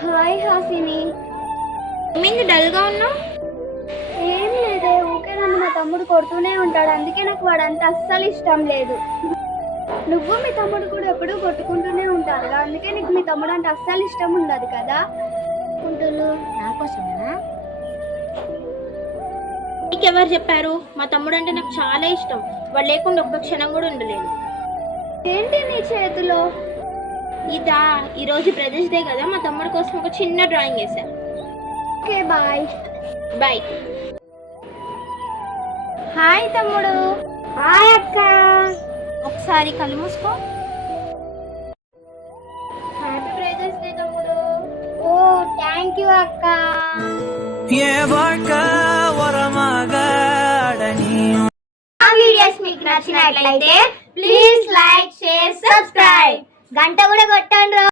Hi Hasini. ఏమైంది డల్గా ఉన్నావు? ఏం లేదే, ఊకే నన్ను మా తమ్ముడు కొడుతూనే ఉంటాడు, అందుకే నాకు వాడంతా అస్సలు ఇష్టం లేదు. నువ్వు మీ తమ్ముడు కూడా ఎప్పుడూ కొట్టుకుంటూనే ఉంటారు, అందుకే నీకు మీ తమ్ముడు అంటే అస్సలు ఇష్టం ఉండదు కదా. కుంటులు నా కోసమేనా? నీకెవరు చెప్పారు? మా తమ్ముడు అంటే నాకు చాలా ఇష్టం, వాడు లేకుండా ఒక్క క్షణం కూడా ఉండలేను. ఏంటి నీ చేతిలో? ఇదా, ఈరోజు బ్రదర్స్ డే కదా, మా తమ్ముడు కోసం ఒక చిన్న డ్రాయింగ్ వేశాను. Okay bye. బాయ్. హాయ్ తమ్ముడు. హాయ్ అక్క. ఒకసారి కళ్ళు మూసుకో. హ్యాపీ బ్రదర్స్ డే తమ్ముడు. ఓ థ్యాంక్ యూ అక్క. ఆ వీడియోస్ మీకు నచ్చినట్లయితే ప్లీజ్ లైక్, షేర్, సబ్స్క్రైబ్. గంట కూడా కొట్టండి.